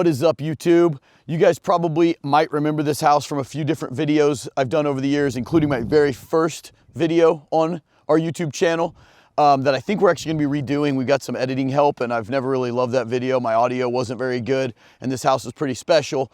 What is up, YouTube? You guys probably might remember this house from a few different videos I've done over the years, including my very first video on our YouTube channel that I think we're actually gonna be redoing. We got some editing help and I've never really loved that video. My audio wasn't very good and this house is pretty special.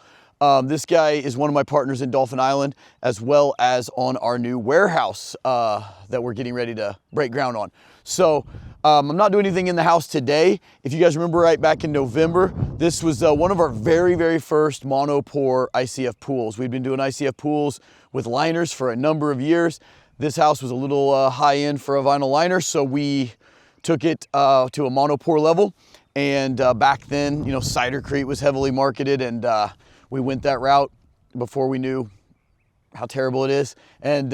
This guy is one of my partners in Dolphin Island, as well as on our new warehouse that we're getting ready to break ground on. So I'm not doing anything in the house today. If you guys remember right back in November, this was one of our very first mono-pour ICF pools. We've been doing ICF pools with liners for a number of years. This house was a little high end for a vinyl liner, so we took it to a mono-pour level. And back then, you know, Cidercrete was heavily marketed, and we went that route before we knew how terrible it is. And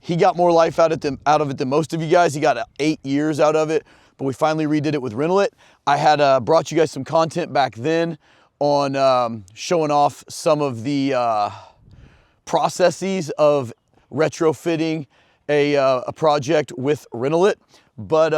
he got more life out of it than most of you guys. He got 8 years out of it, but we finally redid it with Renolit. I had brought you guys some content back then on showing off some of the processes of retrofitting a project with Renolit. But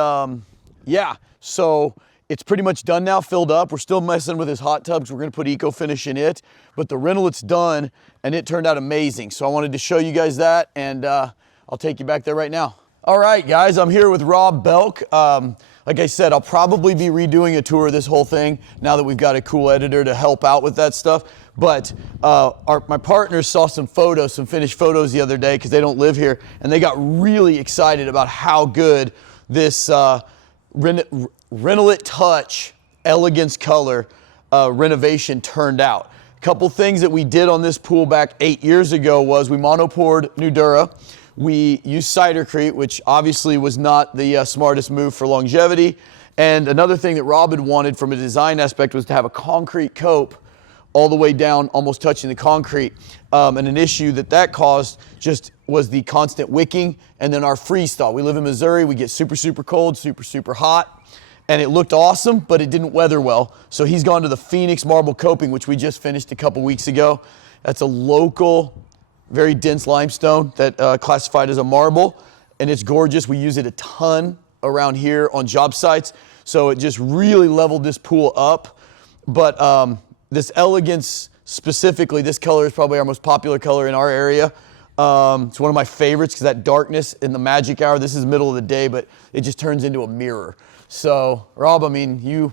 yeah, so it's pretty much done now, filled up. We're still messing with his hot tubs. We're gonna put Eco Finish in it, but the Renolit's done and it turned out amazing. So I wanted to show you guys that, and I'll take you back there right now. All right, guys, I'm here with Rob Belk. Like I said, I'll probably be redoing a tour of this whole thing now that we've got a cool editor to help out with that stuff. But my partners saw some photos, some finished photos the other day because they don't live here, and they got really excited about how good this Renolit Touch Elegance Color renovation turned out. A couple things that we did on this pool back 8 years ago was we mono-poured Nudura. We used Cidercrete, which obviously was not the smartest move for longevity. And another thing that Rob had wanted from a design aspect was to have a concrete cope all the way down, almost touching the concrete. And an issue that caused just was the constant wicking and then our freeze thaw. We live in Missouri, we get super cold, super hot. And it looked awesome, but it didn't weather well. So he's gone to the Phoenix marble coping, which we just finished a couple weeks ago. That's a local, very dense limestone that classified as a marble, and it's gorgeous. We use it a ton around here on job sites. So it just really leveled this pool up. But this Elegance specifically, this color is probably our most popular color in our area. It's one of my favorites because that darkness in the magic hour, this is middle of the day, but it just turns into a mirror. So, Rob, I mean, you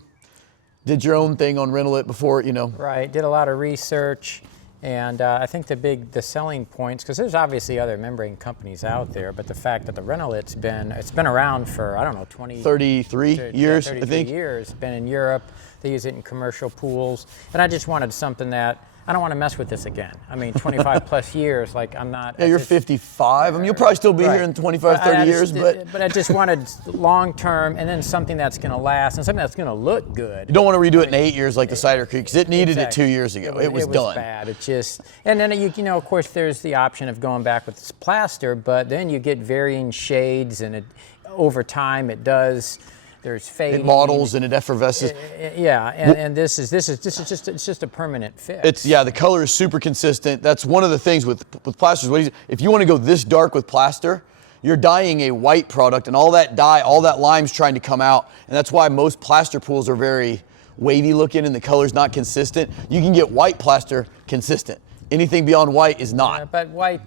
did your own thing on Renolit before, you know. Right, did a lot of research, and I think the selling points, because there's obviously other membrane companies out there, but the fact that the Renolit's been around for, I don't know, 33 years, 33 I think. years, been in Europe, they use it in commercial pools, and I just wanted something that, I don't want to mess with this again. I mean, 25 plus years, like I'm not. Yeah, you're 55. I mean, you'll probably still be here in 25, 30 years, but I just wanted long term and then something that's going to last and something that's going to look good. You don't want to redo it in 8 years like the Cidercrete because it needed it 2 years ago. It was done. Bad. It just, and then you know, of course, there's the option of going back with this plaster, but then you get varying shades, and over time it does. There's fading. It models and it effervesces. Yeah, and this is just a permanent fix. Yeah, the color is super consistent. That's one of the things with plasters. If you want to go this dark with plaster, you're dyeing a white product, and all that dye, all that lime's trying to come out, and that's why most plaster pools are very wavy looking and the color's not consistent. You can get white plaster consistent. Anything beyond white is not. Yeah, but white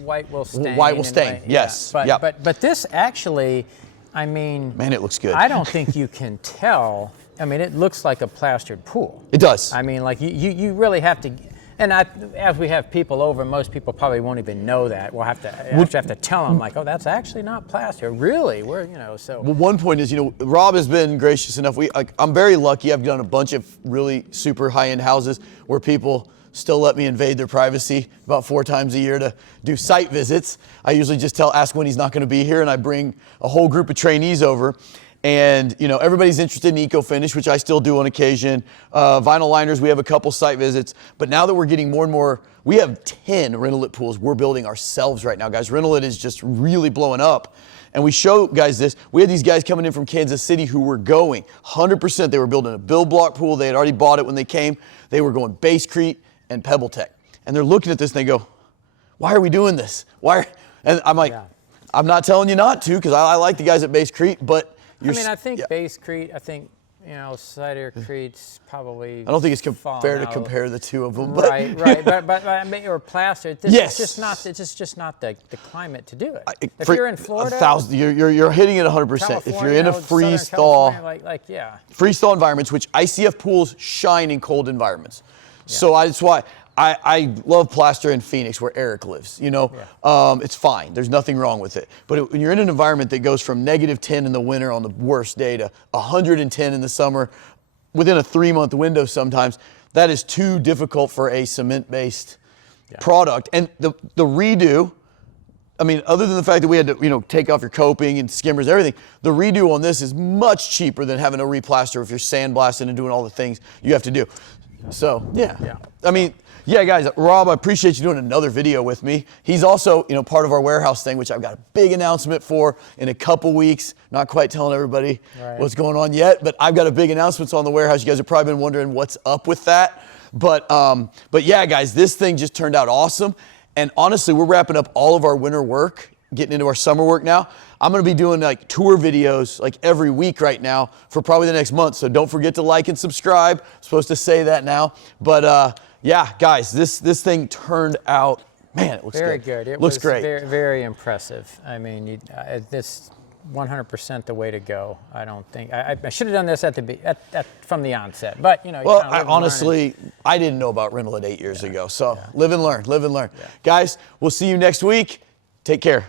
white will stain. White will stain. Yes. Yeah. But this actually. I mean, man, it looks good. I don't think you can tell. I mean, it looks like a plastered pool. It does. I mean, like you really have to. And as we have people over, most people probably won't even know that. We'll have to tell them, like, oh, that's actually not plaster. Really? We're, you know, so. Well, one point is, you know, Rob has been gracious enough. I'm very lucky. I've done a bunch of really super high-end houses where people still let me invade their privacy about 4 times a year to do site visits. I usually just ask when he's not going to be here, and I bring a whole group of trainees over. And, you know, everybody's interested in Eco Finish, which I still do on occasion. Vinyl liners, we have a couple site visits. But now that we're getting more and more, we have 10 Renolit pools we're building ourselves right now, guys. Renolit is just really blowing up. And we show guys this. We had these guys coming in from Kansas City who were going 100%. They were building a build block pool. They had already bought it when they came. They were going Basecrete and PebbleTech. And they're looking at this and they go, why are we doing this? And I'm like, I'm not telling you not to, because I like the guys at Basecrete, but I mean, I think Basecrete, I think you know, cidercrete's probably. I don't think it's fair to compare the two of them. But Right. but or plaster. It's just not. It's just not the climate to do it. If you're in Florida, you're hitting it 100%. If you're in a freeze thaw, freeze thaw environments, which ICF pools shine in cold environments. Yeah. So that's why I love plaster in Phoenix, where Eric lives. You know, it's fine. There's nothing wrong with it. But when you're in an environment that goes from -10 in the winter on the worst day to 110 in the summer, within a 3-month window sometimes, that is too difficult for a cement-based product. And the redo, I mean, other than the fact that we had to, take off your coping and skimmers, everything, the redo on this is much cheaper than having to replaster if you're sandblasting and doing all the things you have to do. So, I mean, guys, Rob, I appreciate you doing another video with me. He's also, part of our warehouse thing, which I've got a big announcement for in a couple weeks. Not quite telling everybody what's going on yet, but I've got a big announcement on the warehouse. You guys have probably been wondering what's up with that. But yeah, guys, this thing just turned out awesome. And honestly, we're wrapping up all of our winter work, getting into our summer work now. I'm going to be doing like tour videos like every week right now for probably the next month. So don't forget to like and subscribe. I'm supposed to say that now. But yeah, guys, this thing turned out, man, it looks very good. It looks was great. Very, very impressive. I mean, this 100% the way to go. I don't think I should have done this from the onset. But well, honestly, I didn't know about Renolit 8 years ago. So live and learn. Guys, we'll see you next week. Take care.